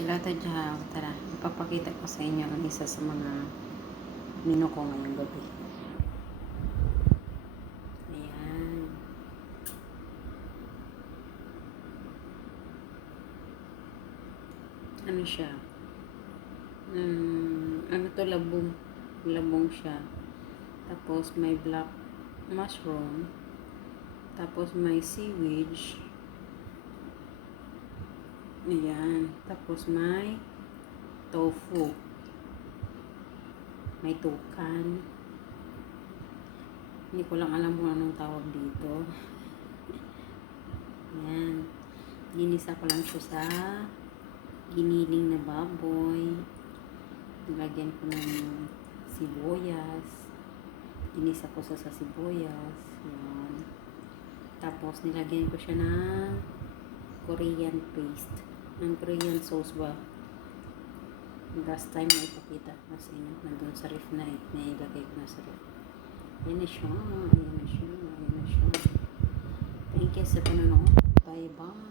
Wala tayo. Tara, ipapakita ko sa inyo ang isa sa mga menu ko ngayong gabi. Ayan. Ano siya? Ano to, labong. Labong siya. Tapos may black mushroom. Tapos may seaweed. Ayan. Tapos may tofu. May tukan. Hindi ko lang alam kung anong tawag dito. Ayan. Ginisa ko lang siya sa giniling na baboy. Nilagyan ko ng sibuyas. Ginisa ko sa sibuyas. Ayan. Tapos nilagyan ko siya ng Korean paste. Ng Korean sauce ba? Last time na ipakita ko sa inyo. Nandun sa ref na nailagay ko na sa ref. Ayan na siya. Ayan na siya. Ayan na siya. Thank you sa panonood. Bye bye.